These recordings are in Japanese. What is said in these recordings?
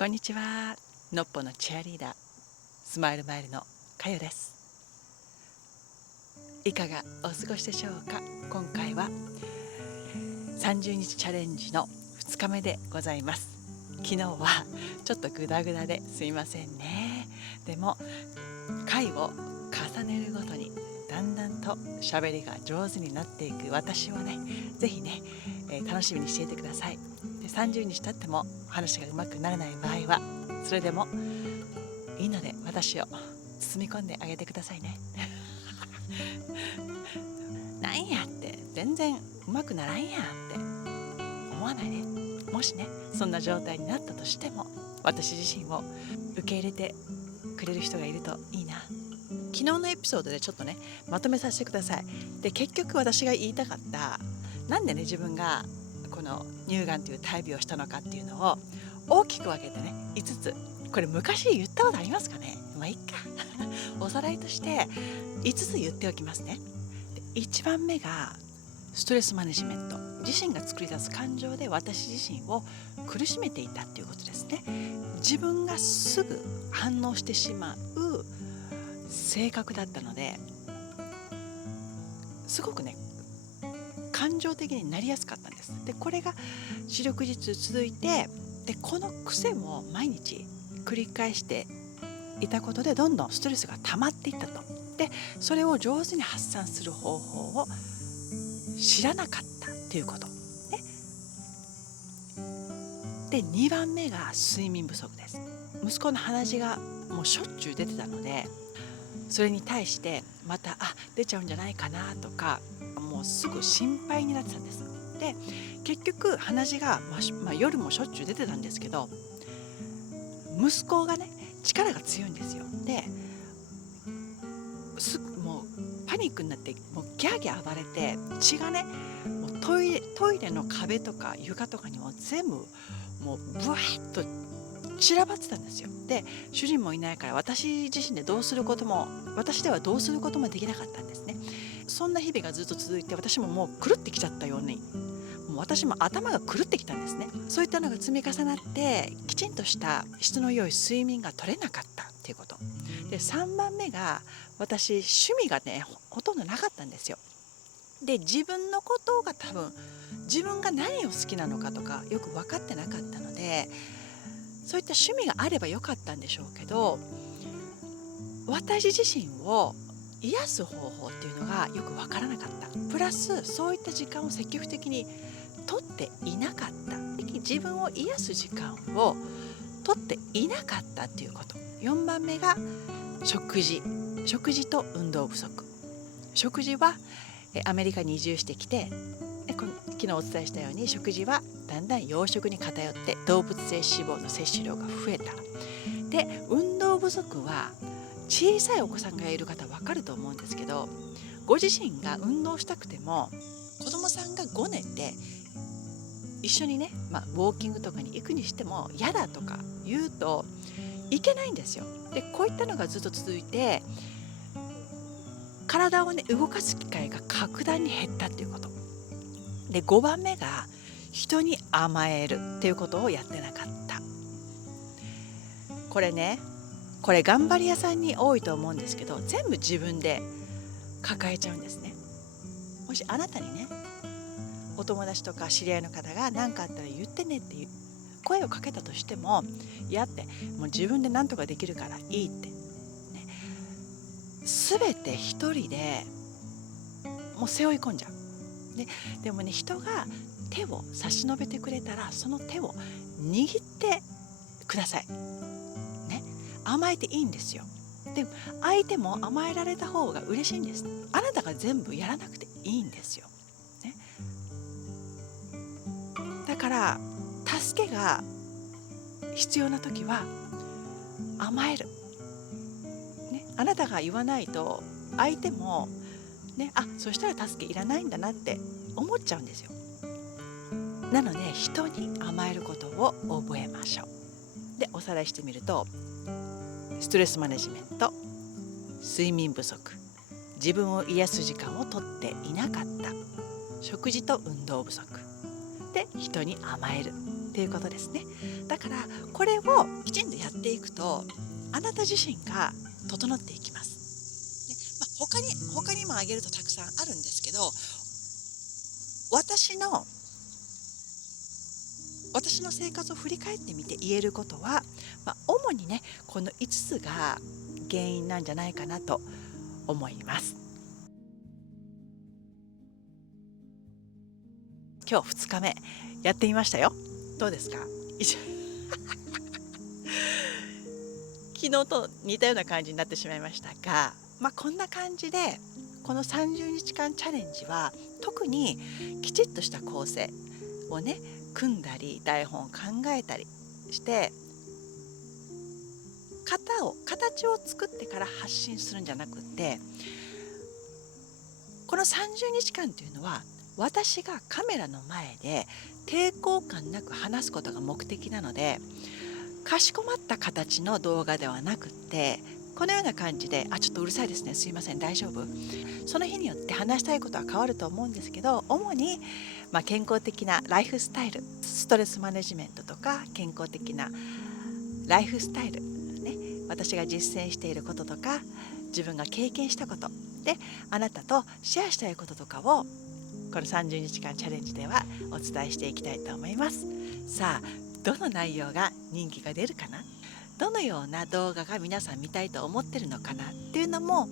こんにちは。のっぽのチアリーダー、スマイルマイルのかよです。いかがお過ごしでしょうか。今回は30日チャレンジの2日目でございます。昨日はちょっとグダグダですいませんね。でも回を重ねるごとにだんだんと喋りが上手になっていく私をね、ぜひね、楽しみにしていてください。で30日経っても話がうまくならない場合はそれでもいいので私を包み込んであげてくださいね。なんやって全然うまくならんやんって思わないで。もしねそんな状態になったとしても私自身を受け入れてくれる人がいるといいな。昨日のエピソードでちょっとねまとめさせてください。で結局私が言いたかったなんでね自分がこの乳がんという大病をしたのかっていうのを大きく分けてね5つ。これ昔言ったことありますかね。まあいっか。おさらいとして5つ言っておきますね。で1番目がストレスマネジメント。自身が作り出す感情で私自身を苦しめていたっていうことですね。自分がすぐ反応してしまう性格だったのですごくね感情的になりやすかったんです。でこれが四六時中続いて、でこの癖を毎日繰り返していたことでどんどんストレスが溜まっていったと。でそれを上手に発散する方法を知らなかったっていうことね。で2番目が睡眠不足です。息子の鼻血がもうしょっちゅう出てたので、それに対してまた出ちゃうんじゃないかなとかもうすぐ心配になってたんです。で結局鼻血が、夜もしょっちゅう出てたんですけど、息子がね力が強いんですよ。もうパニックになってもうギャーギャー暴れて血がねもうトイレの壁とか床とかにも全部もうブワーッと散らばってたんですよ。で主人もいないから私自身で私ではどうすることもできなかったんですね。そんな日々がずっと続いて私ももう狂ってきちゃったように、もう私も頭が狂ってきたんですね。そういったのが積み重なってきちんとした質の良い睡眠が取れなかったっていうことで、3番目が私趣味がねほとんどなかったんですよ。で自分のことが多分自分が何を好きなのかとかよく分かってなかったので、そういった趣味があればよかったんでしょうけど、私自身を癒す方法っていうのがよく分からなかった。プラスそういった時間を積極的に取っていなかった。自分を癒す時間を取っていなかったっていうこと。4番目が食事。食事と運動不足。食事はアメリカに移住してきて、昨日お伝えしたように食事はだんだん洋食に偏って動物性脂肪の摂取量が増えた。で運動不足は小さいお子さんがいる方分かると思うんですけど、ご自身が運動したくても子供さんがごねて一緒にね、ウォーキングとかに行くにしても嫌だとか言うといけないんですよ。でこういったのがずっと続いて体をね動かす機会が格段に減ったっていうことで、5番目が人に甘えるっていうことをやってなかった。これ頑張り屋さんに多いと思うんですけど、全部自分で抱えちゃうんですね。もしあなたにねお友達とか知り合いの方が何かあったら言ってねっていう声をかけたとしても、いやってもう自分で何とかできるからいいってね、全て一人でもう背負い込んじゃう。でもね人が手を差し伸べてくれたらその手を握ってくださいね。甘えていいんですよ。で相手も甘えられた方が嬉しいんです。あなたが全部やらなくていいんですよ、ね、だから助けが必要な時は甘える、ね、あなたが言わないと相手もね、そしたら助けいらないんだなって思っちゃうんですよ。なので人に甘えることを覚えましょう。でおさらいしてみると、ストレスマネジメント、睡眠不足、自分を癒す時間をとっていなかった、食事と運動不足で人に甘える。っていうことですね。だからこれをきちんとやっていくとあなた自身が整っていきます。ね、他にも挙げるとたくさんあるんですけど、私の生活を振り返ってみて言えることは、主にねこの5つが原因なんじゃないかなと思います。今日2日目やってみましたよ。どうですか？昨日と似たような感じになってしまいましたが、こんな感じでこの30日間チャレンジは特にきちっとした構成をね組んだり台本を考えたりして形を作ってから発信するんじゃなくって、この30日間というのは私がカメラの前で抵抗感なく話すことが目的なので、かしこまった形の動画ではなくって、このような感じでちょっとうるさいですね、すいません、大丈夫。その日によって話したいことは変わると思うんですけど、主に健康的なライフスタイル、ストレスマネジメントとか健康的なライフスタイルね、私が実践していることとか自分が経験したことであなたとシェアしたいこととかをこの30日間チャレンジではお伝えしていきたいと思います。さあ、どの内容が人気が出るかな、どのような動画が皆さん見たいと思ってるのかなっていうのも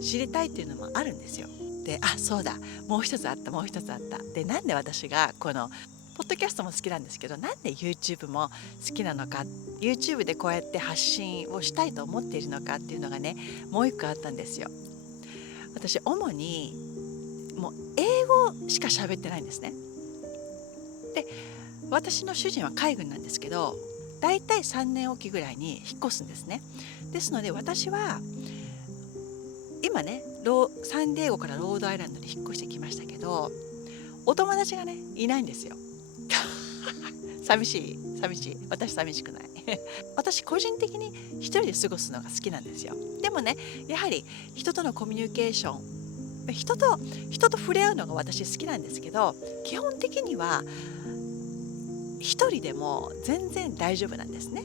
知りたいっていうのもあるんですよ。で、そうだ、もう一つあった。で、なんで私がこのポッドキャストも好きなんですけど、なんで YouTube も好きなのか、 YouTube でこうやって発信をしたいと思っているのかっていうのがね、もう一個あったんですよ。私主にもう英語しか喋ってないんですね。で、私の主人は海軍なんですけど、だいたい3年おきぐらいに引っ越すんですね。ですので私は今ねサンディエゴからロードアイランドに引っ越してきましたけど、お友達がねいないんですよ。寂しい。私寂しくない。私個人的に一人で過ごすのが好きなんですよ。でもね、やはり人とのコミュニケーション、人と触れ合うのが私好きなんですけど、基本的には一人でも全然大丈夫なんですね。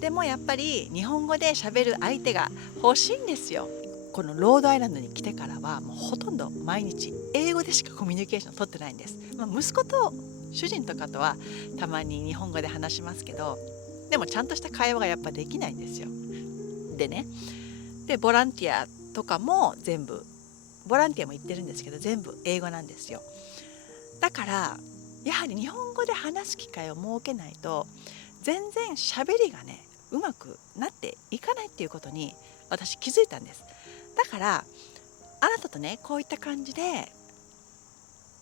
でもやっぱり日本語で喋る相手が欲しいんですよ。このロードアイランドに来てからはもうほとんど毎日英語でしかコミュニケーションを取ってないんです。息子と主人とかとはたまに日本語で話しますけど、でもちゃんとした会話がやっぱできないんですよ。でね、ボランティアとかも全部、ボランティアも言ってるんですけど全部英語なんですよ。だからやはり日本語で話す機会を設けないと全然喋りがねうまくなっていかないっていうことに私気づいたんです。だからあなたとねこういった感じで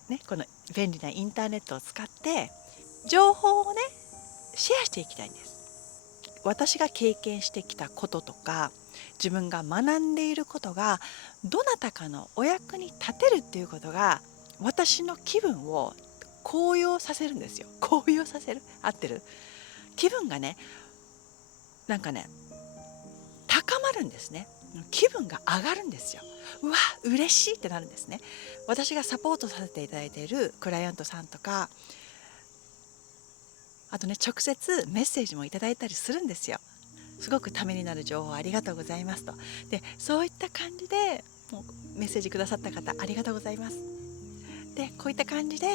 ね、この便利なインターネットを使って情報をねシェアしていきたいんです。私が経験してきたこととか自分が学んでいることがどなたかのお役に立てるっていうことが私の気分を高揚させるんですよ。高揚させる、合ってる？気分がねなんかね高まるんですね。気分が上がるんですよ。うわ嬉しいってなるんですね。私がサポートさせていただいているクライアントさんとか、あとね直接メッセージもいただいたりするんですよ。すごくためになる情報ありがとうございますと。でそういった感じでもうメッセージくださった方ありがとうございます。でこういった感じで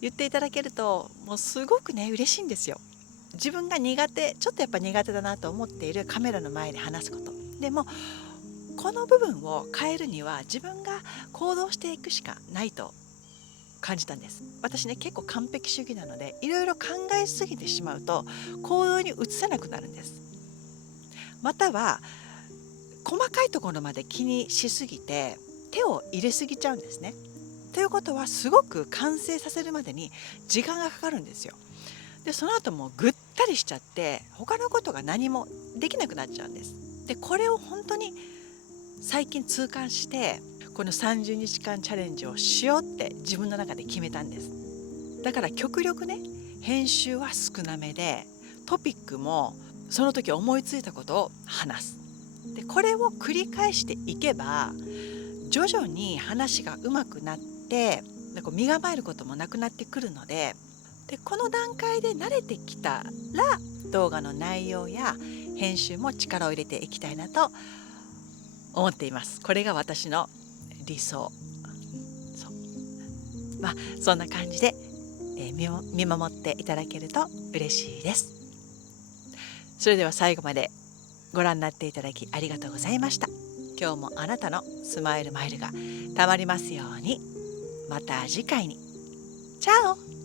言っていただけるともうすごくね嬉しいんですよ。自分がちょっとやっぱ苦手だなと思っているカメラの前で話すことでも、この部分を変えるには自分が行動していくしかないと感じたんです。私ね結構完璧主義なのでいろいろ考えすぎてしまうと行動に移せなくなるんです。または細かいところまで気にしすぎて手を入れすぎちゃうんですね。ということはすごく完成させるまでに時間がかかるんですよ。でその後もうぐったりしちゃって他のことが何もできなくなっちゃうんです。でこれを本当に最近痛感してこの30日間チャレンジをしようって自分の中で決めたんです。だから極力ね編集は少なめでトピックもその時思いついたことを話す。でこれを繰り返していけば徐々に話が上手くなってなんか身構えることもなくなってくるので、でこの段階で慣れてきたら動画の内容や編集も力を入れていきたいなと思っています。これが私の理想。そうまあそんな感じで、見守っていただけると嬉しいです。それでは最後までご覧になっていただきありがとうございました。今日もあなたのスマイルマイルがたまりますように。また次回に。チャオ。